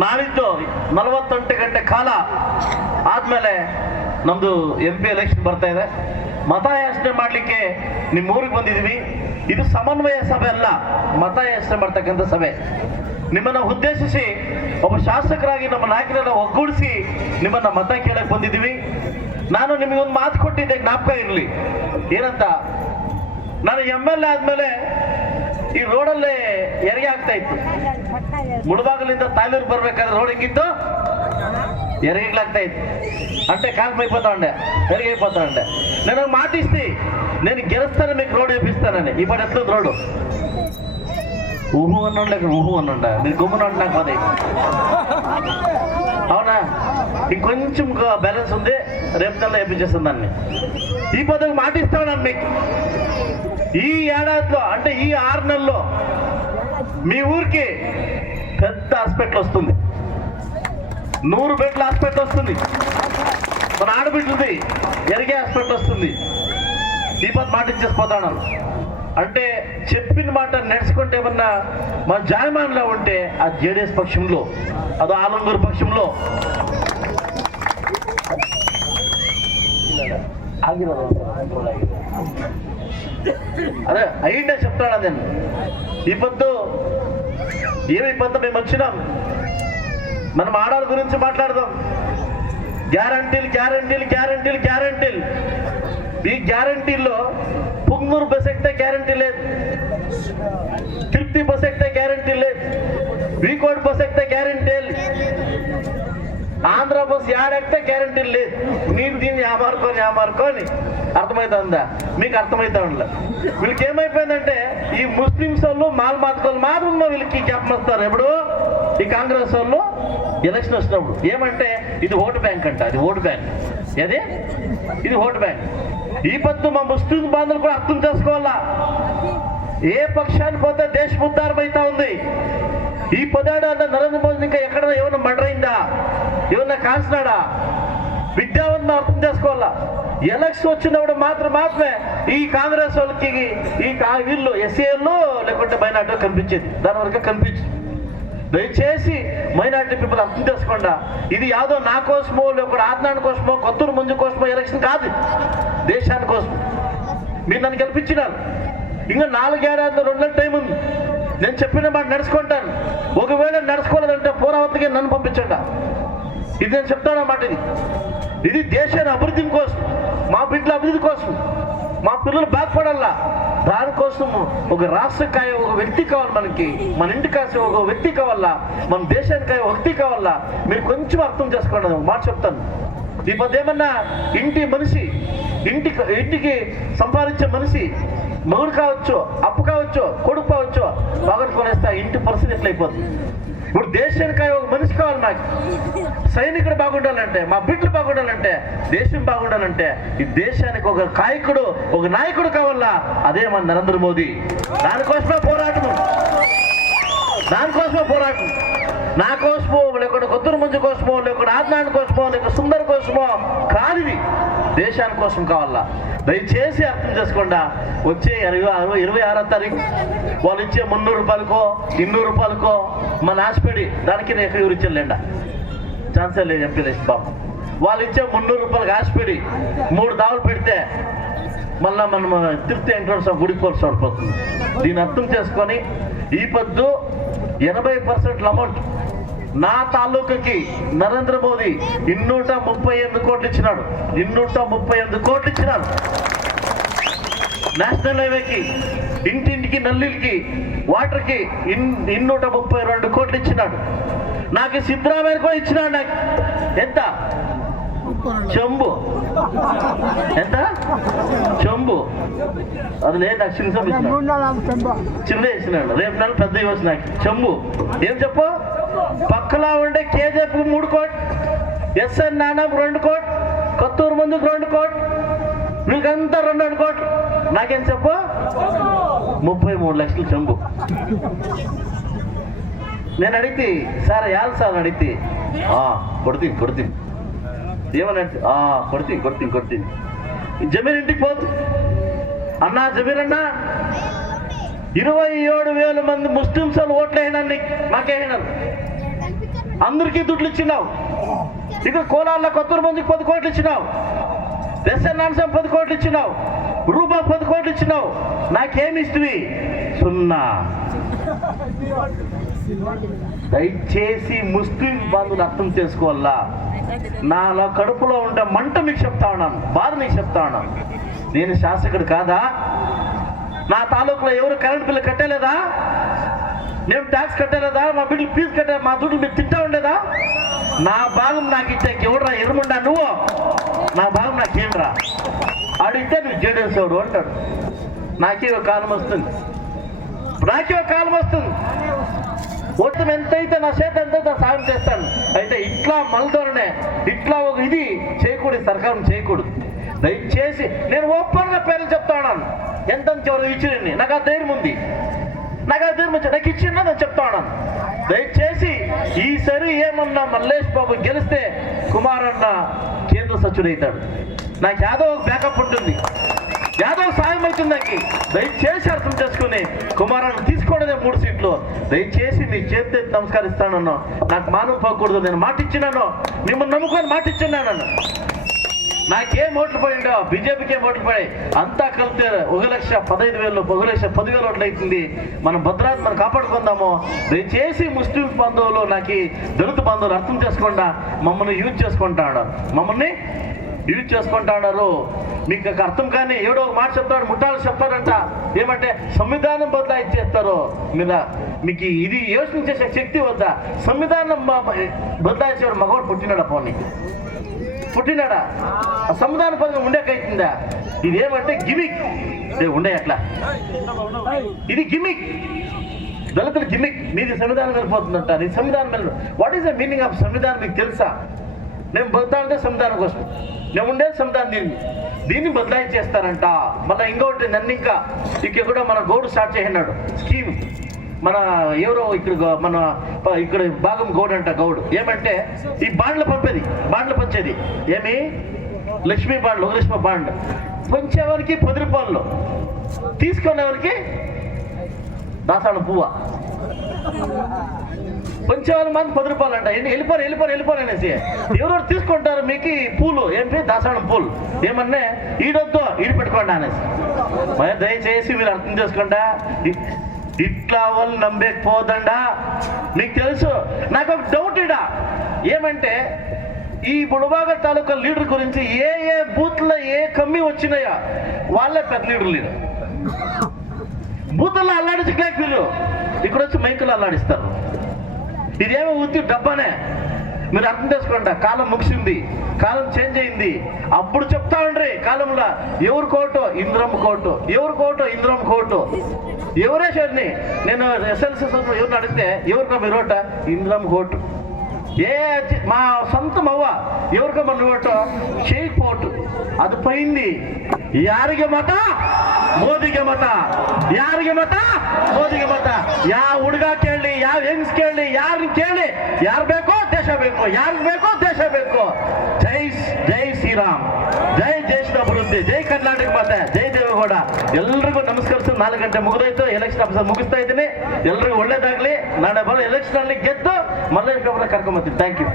ನಾಳಿದ್ದು 48 ಗಂಟೆ ಕಾಲ ಆದ್ಮೇಲೆ ನಮ್ದು MP ಎಲೆಕ್ಷನ್ ಬರ್ತಾ ಇದೆ. ಮತಯಾಚನೆ ಮಾಡ್ಲಿಕ್ಕೆ ನಿಮ್ಮ ಊರಿಗೆ ಬಂದಿದ್ದೀವಿ. ಇದು ಸಮನ್ವಯ ಸಭೆ ಅಲ್ಲ, ಮತಯಾಚನೆ ಮಾಡ್ತಕ್ಕಂಥ ಸಭೆ. ನಿಮ್ಮನ್ನ ಉದ್ದೇಶಿಸಿ ಒಬ್ಬ ಶಾಸಕರಾಗಿ ನಮ್ಮ ನಾಯಕರನ್ನ ಒಗ್ಗೂಡಿಸಿ ನಿಮ್ಮನ್ನ ಮತ ಕೇಳಕ್ ಬಂದಿದ್ದೀವಿ. ನಾನು ನಿಮಗೊಂದು ಮಾತು ಕೊಟ್ಟಿದ್ದೆ, ಜ್ಞಾಪಕ ಇರಲಿ. ಏನಂತ, ನಾನು MLA ಆದ್ಮೇಲೆ ಈ ರೋಡಲ್ಲೇ ಹೆರಿಗೆ ಆಗ್ತಾ ಇತ್ತು. ಮುಳಬಾಗಲಿಂದ ತಾಲೂರು ಬರ್ಬೇಕಾದ್ರೆ ರೋಡ್ ಹೆಂಗಿತ್ತು, ಹೆರಿಗೆಗಳಾಗ್ತಾ ಇತ್ತು. అంటే కాల్పు అయిపోతాండే, పెరిగి అయిపోతాండే. నేను మాటిస్తే నేను గెలుస్తాను, మీకు రోడ్డు వేపిస్తానని. ఇప్పుడు ఎట్లుంది రోడ్డు? ఊహు అన్నండి, ఊహు అన్నండ మీరు గుమ్మనండి. నాకు అది అవునా, ఇంకొంచెం బ్యాలెన్స్ ఉంది, రేపు నెలలో వేపించేస్తుంది దాన్ని. ఈ పొద్దుకు మాటిస్తాను మీకు. ఈ ఏడాదిలో అంటే ఈ 6 నెలల్లో మీ ఊరికి పెద్ద హాస్పిటల్ వస్తుంది, 100 బెడ్ల హాస్పిటల్ వస్తుంది. మన ఆడబిడ్డది ఎరిగే హాస్పిటల్ వస్తుంది. ఈ పది మాట ఇచ్చేసిపోతాను. అంటే చెప్పిన మాట నడుచుకుంటే ఏమన్నా మన జాయమాన్లో ఉంటే ఆ JDS పక్షంలో, అదో ఆలంగూరు పక్షంలో అదే అయిండే చెప్తాడు. అదే ఈ పొద్దు ఏమి పొద్దు మేము వచ్చినాం, మనం ఆడాల గురించి మాట్లాడదాం. గ్యారంటీలు గ్యారంటీలు గ్యారంటీలు గ్యారంటీలు. ఈ గ్యారంటీల్లో పుంగూరు బస్ ఎక్కితే గ్యారంటీ లేదు, తిరుపతి బస్ ఎక్కితే గ్యారంటీ లేదు, వీకోట్ బస్ ఎక్కితే గ్యారంటీ లేదు, ఆంధ్ర బస్ ఏడెక్కితే గ్యారంటీ లేదు. మీరు దీన్ని యామారుకొని అర్థమవుతుందా? మీకు అర్థమవుతా ఉండలే. వీళ్ళకి ఏమైపోయిందంటే ఈ ముస్లిమ్స్ వాళ్ళు మాల్మాతకోళ్ళు మాత్రం వీళ్ళకి జ్ఞాపకం వస్తారు. ఎప్పుడు ఈ కాంగ్రెస్ వాళ్ళు ఎలక్షన్ వచ్చినప్పుడు ఏమంటే ఇది ఓటు బ్యాంక్ అంట, అది ఓటు బ్యాంక్, ఏది ఇది ఓటు బ్యాంక్. ఈ పొద్దు మా ముస్లిం బాంధవులు కూడా అర్థం చేసుకోవాలా. ఏ పక్షాన్ని పోతే దేశం ఉద్ధారం అవుతా ఉంది. ఈ పొదాడు అంటే నరేంద్ర మోదీ ఇంకా ఎక్కడ ఏమన్నా మర్డర్ అయిందా, ఏమన్నా కాల్చినాడా? విద్యావంతులు అర్థం చేసుకోవాలా. ఎలక్షన్ వచ్చినప్పుడు మాత్రమే ఈ కాంగ్రెస్ వాళ్ళకి ఈ వీళ్ళు SCలు లేకుంటే మైనార్టీ కనిపించేది, దాని వరకు కనిపించింది. దయచేసి మైనార్టీ పీపుల్ అర్థం చేసుకోండా. ఇది యాదో నా కోసమో లేకపోతే ఆత్నాని కోసమో కొత్తూరు మంజు కోసమో ఎలక్షన్ కాదు, దేశాని కోసం. మీరు నన్ను గెలిపించినారు. ఇంకా 4 ఏడాదిలో 2 నెలల టైం ఉంది. నేను చెప్పిన మాట నడుచుకుంటాను. ఒకవేళ నడుచుకోలేదంటే పోరావతికి నన్ను పంపించండి. ఇది నేను చెప్తానన్నమాట. ఇది దేశాన్ని అభివృద్ధి కోసం, మా బిడ్డల అభివృద్ధి కోసం, మా పిల్లలు బాగుపడాలా. దానికోసం ఒక రాష్ట్రకాయ ఒక వ్యక్తి కావాలి, మనకి మన ఇంటికి కాసే ఒక వ్యక్తి కావాలా, మన దేశానికి ఒక వ్యక్తి కావాలా. మీరు కొంచెం అర్థం చేసుకోండి. మాట చెప్తాను. ఈ పొద్దు ఏమన్నా ఇంటి మనిషి, ఇంటికి సంపాదించే మనిషి, మగుడు కావచ్చు, అప్పు కావచ్చు, కొడుకు కావచ్చు, బాగా కొనేస్తే ఇంటి పరిస్థితి ఎట్లయిపోతుంది. ఇప్పుడు దేశానికి ఒక మనిషి కావాలి. నాకు సైనికుడు బాగుండాలంటే, మా బిడ్డలు బాగుండాలంటే, దేశం బాగుండాలంటే ఈ దేశానికి ఒక కాయకుడు, ఒక నాయకుడు కావాలా. అదే మన నరేంద్ర మోదీ. దానికోసమే పోరాటం, దానికోసమే పోరాటం. నా కోసమో లేకుంటే కొత్తూరు మంజు కోసమో లేకుంటే ఆత్నాని కోసమో లేకుంటే సుందర్ కోసమో కాదు, ఇది దేశాని కోసం కావాలా. దయచేసి అర్థం చేసుకోండి. వచ్చే 26వ తారీఖు వాళ్ళు ఇచ్చే 300 రూపాయలకో 200 రూపాయలకో మన ఆశపడి దానికి నేను ఎవరు ఇచ్చేలేండా ఛాన్సే లేదు. MP ఎలక్షన్ బాబు వాళ్ళు ఇచ్చే 300 రూపాయలకి ఆశపడి 3 దావులు పెడితే మళ్ళీ మనం తిరుపతి ఎంట్రన్స్ గుడిపోల్సి పడిపోతుంది. దీన్ని అర్థం చేసుకొని ఈ పొద్దు 80% అమౌంట్ నా తాలూకాకి నరేంద్ర మోదీ 238 కోట్లు ఇచ్చినాడు. 238 కోట్లు ఇచ్చినాడు. నేషనల్ హైవేకి, ఇంటింటికి నల్లికి, వాటర్కి 232 కోట్లు ఇచ్చినాడు. నాకు సిద్ధరామయ్య కూడా ఇచ్చినాడు. నాకు ఎంత చెంబు, ఎంత చెంబు అది లేదు. నాకు చిన్న ఇచ్చినాడు. రేపు నెల పెద్ద ఇవ్వచ్చు నాకు చెంబు. ఏం చెప్పు, పక్కలా ఉండే KJP 3 కోట్లు, SN నాన్నకు 2 కోట్లు, కొత్తూరు మందుకు 2 కోట్లు, వీళ్ళకంతా 2 కోట్లు. నాకేం చెప్పు, 33 లక్షలు చెంబు. నేను అడిగితే సార్ యాలు సార్ అడిగితే కొడుతుంది ఏమన్నా కొడుతుంది జమీన్ ఇంటికి పోతు అన్నా, జమీన్ అన్నా 27,000 మంది ముస్లింస్ వాళ్ళు ఓట్లు వేయడానికి మాకేసినారు. అందరికీ దుడ్లు ఇచ్చినావు. ఇక్కడ కోలార్లో కొత్తూరు మందికి 10 కోట్లు ఇచ్చినావు. నాన్సం 10 కోట్లు ఇచ్చినావు. రూపా 10 కోట్లు ఇచ్చినావు. నాకేమి ఇస్తుంది? 0. దయచేసి ముస్లిం బంధువులు అర్థం చేసుకోవాలా. నాలో కడుపులో ఉండే మంట మీకు చెప్తా ఉన్నాను, బాధ మీకు చెప్తా ఉన్నాను. నేను శాసకుడు కాదా? నా తాలూకులో ఎవరు కరెంట్ బిల్లు కట్టలేదా? మేము ట్యాక్స్ కట్టలేదా? మా బిడ్డలు ఫీజు కట్టే మా దుడ్డు మీరు తింటా ఉండేదా? నా భాగం నాకు ఇచ్చే ఎవడరా? ఎరుముండా నువ్వు? నా భాగం నాకేంరా? అడిగితే నువ్వు జేడీఎస్ ఎవరు అంటాడు. నాకే ఒక కాలం వస్తుంది, ఓటం ఎంతైతే నా చేత ఎంతైతే సాయం చేస్తాను. అయితే ఇట్లా మళ్ళీ ఇట్లా ఒక ఇది చేయకూడదు, సర్కారం చేయకూడదు. దయచేసి నేను ఓపెన్గా పేర్లు చెప్తా ఉన్నాను. ఎంత ఎవరు ఇచ్చినండి, నాకు ఆ ధైర్యం ఉంది, నాకు ఇచ్చిందా నేను చెప్తా ఉన్నాను. దయచేసి ఈసారి ఏమన్నా మల్లేష్ బాబు గెలిస్తే కుమారన్న కేంద్ర సచివుడు అవుతాడు. నాకు యాదవ్ బ్యాకప్ ఉంటుంది, యాదవ్ సాయం అవుతుంది నాకు. దయచేసి అర్థం చేసుకుని కుమారన్న తీసుకోవడమే 3 సీట్లు. దయచేసి మీ చేతి నమస్కరిస్తానన్నా. నాకు మానవ పోకూడదు. నేను మాట ఇచ్చినాను, మిమ్మల్ని నమ్ముకొని మాట ఇచ్చిన్నాను. నాకేం ఓట్లు పోయిండో, బీజేపీకి ఏం ఓట్లు పోయాయి, అంతా కలిపితే 1,15,000 1,10,000 ఓట్లు అవుతుంది. మనం భద్రాన్ని మనం కాపాడుకుందాము. దయచేసి ముస్లిం బంధువులు, నాకు దళిత బంధువులు అర్థం చేసుకుంటా మమ్మల్ని యూజ్ చేసుకుంటాడు, మీకు అర్థం కానీ ఏడో ఒక మాట చెప్తాడు, ముఠాలు చెప్తాడంట. ఏమంటే సంవిధానం బదలాయించేస్తారు. మీకు ఇది యోచన చేసే శక్తి వద్దా? సంవిధానం బదలాయించేవాడు మగవాడు పుట్టినాడా? పుట్టినాడా? ఆ సంవిధాన పదం ఉండేకైతుందా? ఇదేమంటే గిమిక్ ఉండే అట్లా. ఇది గిమిక్, దళితులు గిమిక్. మీది సంవిధానం వెళ్ళిపోతుందంట. నీ సంవిధానం వెళ్ళి what is the meaning of సంవిధానం మీకు తెలుసా? మేము బదులాంటే సంవిధానం కోసం, మేము ఉండేది సంవిధానం. దీన్ని బదలాయించేస్తారంట. మళ్ళీ ఇంకొకటి నన్ను ఇక్కడ మన గౌడు స్టార్ట్ చేసినాడు స్కీమ్. మన ఎవరో ఇక్కడ భాగం గౌడ్ అంట. గౌడ్ ఏమంటే ఈ బాండ్లు పంచేది ఏమి? లక్ష్మీ బాండ్లు, 1 లక్ష బాండ్ పంచేవారికి 10 రూపాయలు, తీసుకునేవారికి దాసాడు పువ్వ. పంచేవారి మంది 10 రూపాయలు అంట. వెళ్ళిపోరు అనేసి ఎవరెవరు తీసుకుంటారు మీకు పూలు? ఏంటి? దాసాడం పూలు. ఏమన్నా ఈడొద్దు, ఈడు పెట్టుకోండి అనేసి. దయచేసి మీరు అర్థం చేసుకుంటా. ఇట్లా వాళ్ళు నమ్మకపోదండా. మీకు తెలుసు, నాకు ఒక డౌట్ ఏమంటే ఈ బుడబాగ తాలూకా లీడర్ గురించి ఏ బూత్లో ఏ కమ్మి వచ్చినాయో వాళ్ళే పెద్ద లీడర్. బూతుల్లో అల్లాడించలేక వీళ్ళు ఇక్కడ వచ్చి మైకులు అల్లాడిస్తారు. ఇదేమో ఉత్తి డబ్బానే. మీరు అర్థం చేసుకోండి. కాలం ముగిసింది, కాలం చేంజ్ అయింది. అప్పుడు చెప్తా ఉండ్రి కాలంలో ఎవరు కోటు ఇంద్రమ్మ కోటు, ఎవరు కోటు ఇంద్రమ్మ కోటు. ఎవరే షర్ని నేను ఎస్ఎల్సి ఎవరిని అడిగితే ఎవరికో మీరు ఓట ఇంద్రమ్మ కోటు. మా సొంత మవ్వ ఎవరికో మన ఓటు షేక్ పోటు. అది పోయింది. ಯಾರಿಗೆ ಮತ? ಮೋದಿಗೆ ಮತ. ಯಾರಿಗೆ ಮತ? ಮೋದಿಗೆ ಮತ. ಯಾವ ಹುಡುಗ ಕೇಳಿ, ಯಾವ ಹೆಂಗ್ಸ್ ಕೇಳಿ, ಯಾರನ್ನ ಕೇಳಿ, ಯಾರು ಬೇಕೋ ದೇಶ ಬೇಕು, ಯಾರಿಗೆ ಬೇಕೋ ದೇಶ ಬೇಕು. ಜೈ ಶ್ರೀರಾಮ್, ಜೈ ದೇಶದ ಅಭಿವೃದ್ಧಿ, ಜೈ ಕರ್ನಾಟಕ ಮಾತೆ, ಜೈ ದೇವೇಗೌಡ. ಎಲ್ರಿಗೂ ನಮಸ್ಕರಿಸಿ 4 ಗಂಟೆ ಮುಗಿದೋಯ್ತು. ಎಲೆಕ್ಷನ್ ಆಫೀಸರ್ ಮುಗಿಸ್ತಾ ಇದ್ದೀನಿ. ಎಲ್ರಿಗೂ ಒಳ್ಳೇದಾಗ್ಲಿ. ನಾಳೆ ಬರೋ ಎಲೆಕ್ಷನ್ ಅಲ್ಲಿ ಗೆದ್ದು ಮಲ್ಲೇಶ್ ಗೌಡ ಕರ್ಕೊಂಬರ್ತೀನಿ. Thank you.